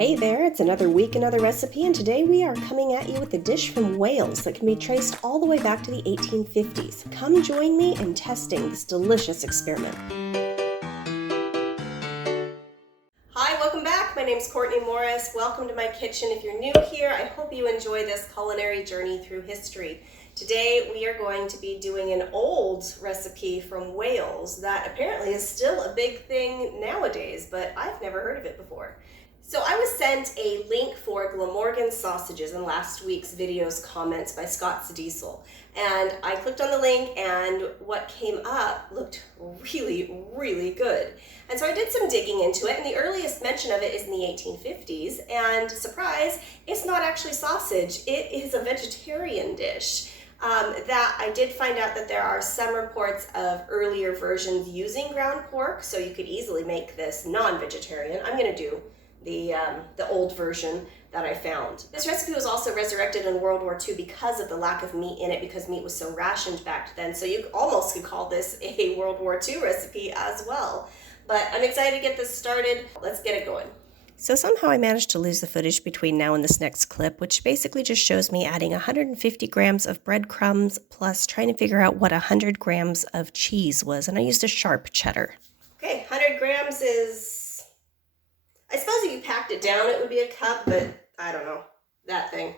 Hey there, it's another week, another recipe, and today we are coming at you with a dish from Wales that can be traced all the way back to the 1850s. Come join me in testing this delicious experiment. Hi, welcome back. My name's Courtney Morris. Welcome to my kitchen. If you're new here, I hope you enjoy this culinary journey through history. Today we are going to be doing an old recipe from Wales that apparently is still a big thing nowadays, but I've never heard of it before. So I was sent a link for Glamorgan Sausages in last week's video's comments by Scott Diesel. And I clicked on the link and what came up looked really, really good. And so I did some digging into it, and the earliest mention of it is in the 1850s. And surprise, it's not actually sausage, it is a vegetarian dish. That I did find out that there are some reports of earlier versions using ground pork, so you could easily make this non-vegetarian. I'm going to do the old version that I found. This recipe was also resurrected in World War II because of the lack of meat in it, because meat was so rationed back then. So you almost could call this a World War II recipe as well. But I'm excited to get this started. Let's get it going. So somehow I managed to lose the footage between now and this next clip, which basically just shows me adding 150 grams of breadcrumbs plus trying to figure out what 100 grams of cheese was. And I used a sharp cheddar. Okay, 100 grams is, I suppose if you packed it down, it would be a cup, but I don't know, that thing.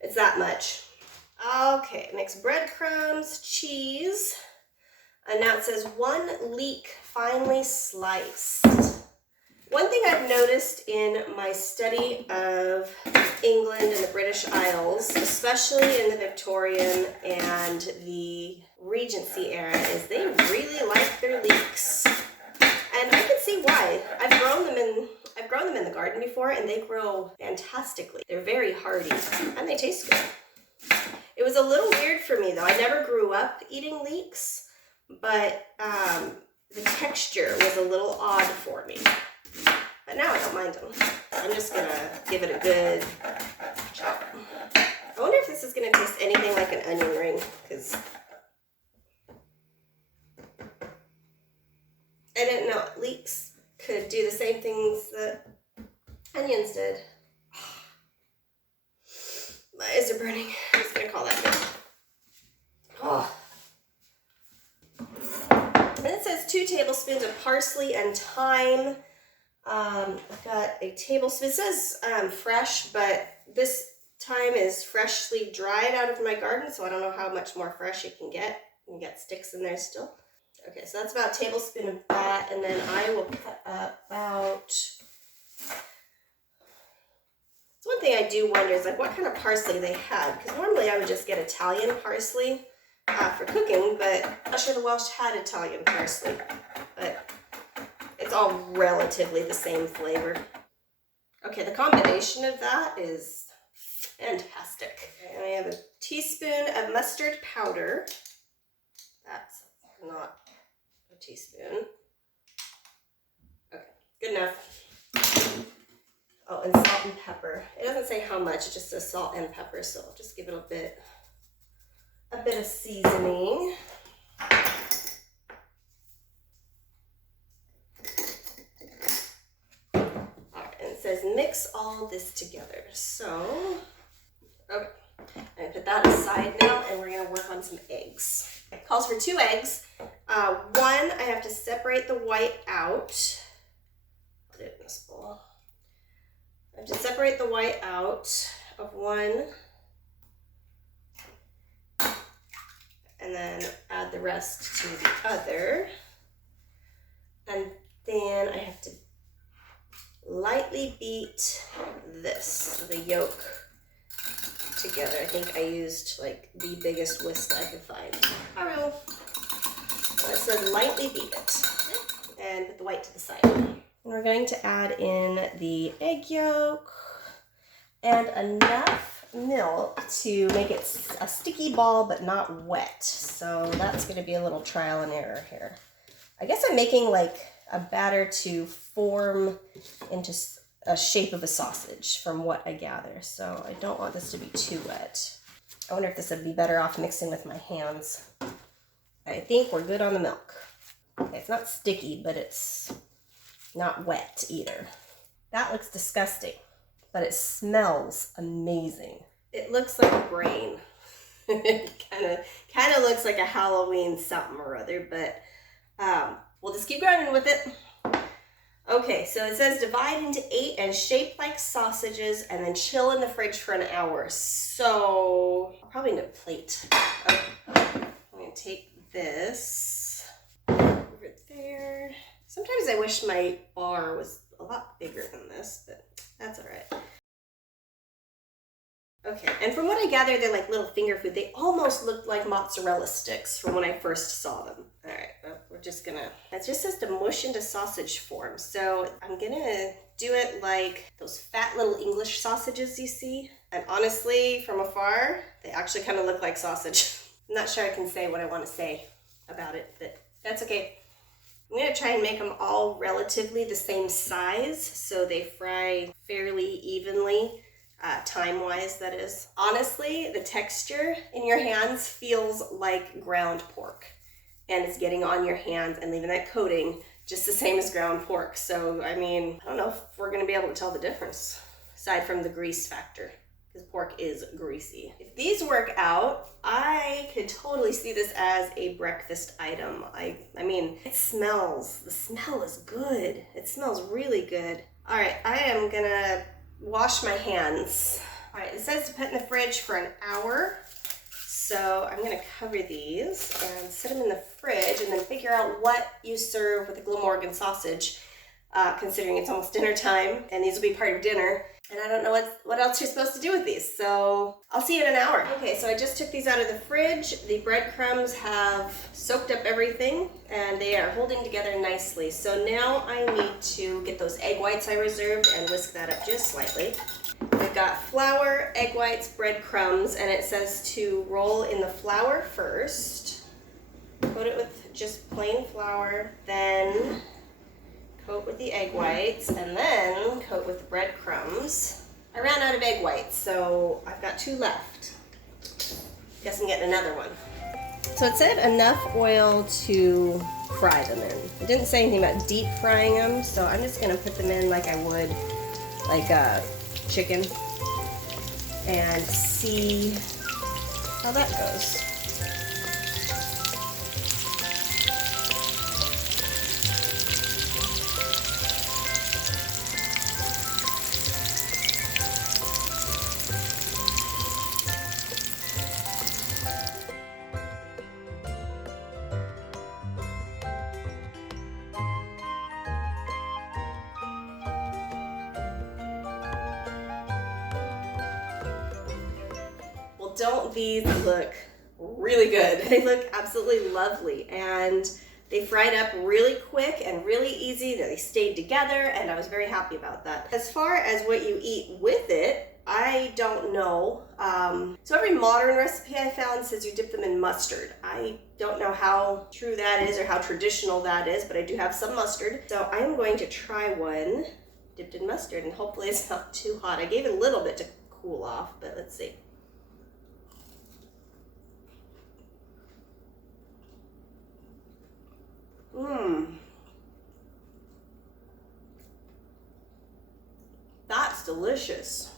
It's that much. Okay, mix breadcrumbs, cheese, and now it says 1 leek finely sliced. One thing I've noticed in my study of England and the British Isles, especially in the Victorian and the Regency era, is they really like their leeks. And I can see why. I've grown them in the garden before, and they grow fantastically. They're very hardy, and they taste good. It was a little weird for me, though. I never grew up eating leeks, but the texture was a little odd for me. But now I don't mind them. I'm just gonna give it a good chop. I wonder if this is gonna taste anything like an onion ring, because I didn't know leeks could do the same things that onions did. My eyes are burning. I'm just gonna call that good. Oh. And it says 2 tablespoons of parsley and thyme. I've got a tablespoon. It says fresh, but this thyme is freshly dried out of my garden, so I don't know how much more fresh you can get. You can get sticks in there still. Okay, so that's about a tablespoon of that, and then I will cut up about... So one thing I do wonder is like what kind of parsley they had, because normally I would just get Italian parsley for cooking, but I'm not sure the Welsh had Italian parsley, but it's all relatively the same flavor. Okay, the combination of that is fantastic. And I have a teaspoon of mustard powder. That's not a teaspoon. Okay, good enough. Oh, and salt and pepper. It doesn't say how much, it just says salt and pepper, so I'll just give it a bit of seasoning. Says mix all this together. So, okay, I'm gonna put that aside now, and we're gonna work on some eggs. It calls for 2 eggs. One, I have to separate the white out. Put it in this bowl. I have to separate the white out of one, and then add the rest to the other. And then I have to lightly beat this, the yolk, together. I think I used like the biggest whisk I could find. I will. It says lightly beat it. And put the white to the side. And we're going to add in the egg yolk and enough milk to make it a sticky ball but not wet. So that's going to be a little trial and error here. I guess I'm making like a batter to form into a shape of a sausage from what I gather. So I don't want this to be too wet. I wonder if this would be better off mixing with my hands. I think we're good on the milk. Okay, it's not sticky, but it's not wet either. That looks disgusting. but it smells amazing. It looks like a brain. It kind of looks like a Halloween something or other, but we'll just keep grinding with it. Okay, so it says divide into 8 and shape like sausages and then chill in the fridge for an hour. So I'll probably need a plate. Okay. I'm gonna take this over there. Sometimes I wish my bar was a lot bigger than this, but that's all right. Okay, and from what I gather, they're like little finger food. They almost looked like mozzarella sticks from when I first saw them. All right, well, we're just gonna, that just says to mush into sausage form. So I'm gonna do it like those fat little English sausages you see. And honestly, from afar, they actually kind of look like sausage. I'm not sure I can say what I want to say about it, but that's okay. I'm gonna try and make them all relatively the same size so they fry fairly evenly. Time-wise, that is. Honestly, the texture in your hands feels like ground pork, and it's getting on your hands and leaving that coating just the same as ground pork. So, I mean, I don't know if we're gonna be able to tell the difference, aside from the grease factor, because pork is greasy. If these work out, I could totally see this as a breakfast item. I mean, the smell is good. It smells really good. All right, I am gonna wash my hands. All right, it says to put in the fridge for an hour. So I'm gonna cover these and set them in the fridge and then figure out what you serve with a Glamorgan sausage, considering it's almost dinner time and these will be part of dinner. And I don't know what else you're supposed to do with these. So I'll see you in an hour. Okay, so I just took these out of the fridge. The breadcrumbs have soaked up everything and they are holding together nicely. So now I need to get those egg whites I reserved and whisk that up just slightly. We've got flour, egg whites, breadcrumbs, and it says to roll in the flour first. Coat it with just plain flour, then coat with the egg whites, and then coat with the breadcrumbs. I ran out of egg whites, so I've got 2 left. Guess I'm getting another one. So it said enough oil to fry them in. It didn't say anything about deep frying them, so I'm just gonna put them in like I would like a chicken and see how that goes. Don't these look really good? They look absolutely lovely, and they fried up really quick and really easy. They stayed together, and I was very happy about that. As far as what you eat with it, I don't know. So every modern recipe I found says you dip them in mustard. I don't know how true that is or how traditional that is, but I do have some mustard. So I am going to try one dipped in mustard, and hopefully it's not too hot. I gave it a little bit to cool off, but let's see. That's delicious.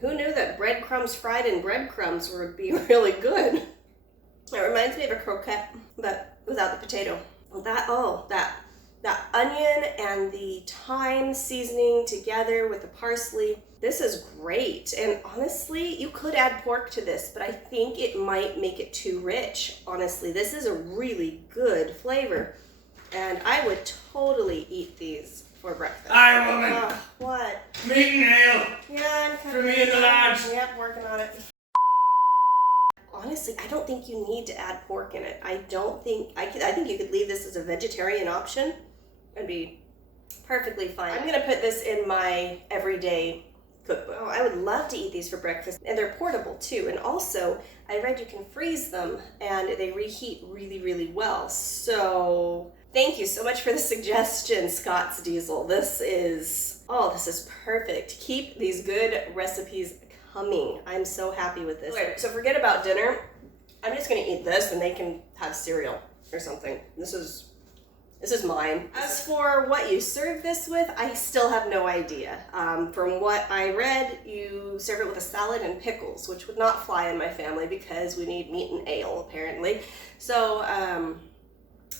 Who knew that breadcrumbs fried in breadcrumbs would be really good? It reminds me of a croquette, but without the potato. That onion and the thyme seasoning together with the parsley. This is great. And honestly, you could add pork to this, but I think it might make it too rich. Honestly, this is a really good flavor. And I would totally eat these for breakfast. Hi, woman. What? Meeting ale. Yeah, I'm For me and the lads. Yep, working on it. Honestly, I don't think you need to add pork in it. I think you could leave this as a vegetarian option. It'd be perfectly fine. I'm gonna put this in my everyday cookbook. Oh, I would love to eat these for breakfast, and they're portable too. And also, I read you can freeze them and they reheat really, really well. So thank you so much for the suggestion, Scott's Diesel. This is perfect. Keep these good recipes coming. I'm so happy with this. Okay, so forget about dinner. I'm just gonna eat this and they can have cereal or something. This is This is mine. As for what you serve this with, I still have no idea. From what I read, you serve it with a salad and pickles, which would not fly in my family because we need meat and ale, apparently. So I'm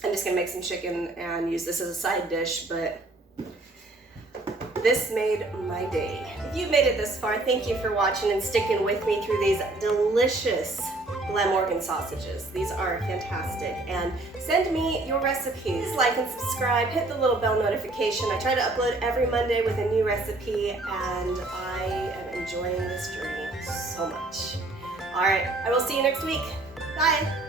just gonna make some chicken and use this as a side dish, but this made my day. If you've made it this far, thank you for watching and sticking with me through these delicious Glamorgan sausages. These are fantastic, and send me your recipes. Like and subscribe, hit the little bell notification. I try to upload every Monday with a new recipe, and I am enjoying this journey so much. All right, I will see you next week. Bye.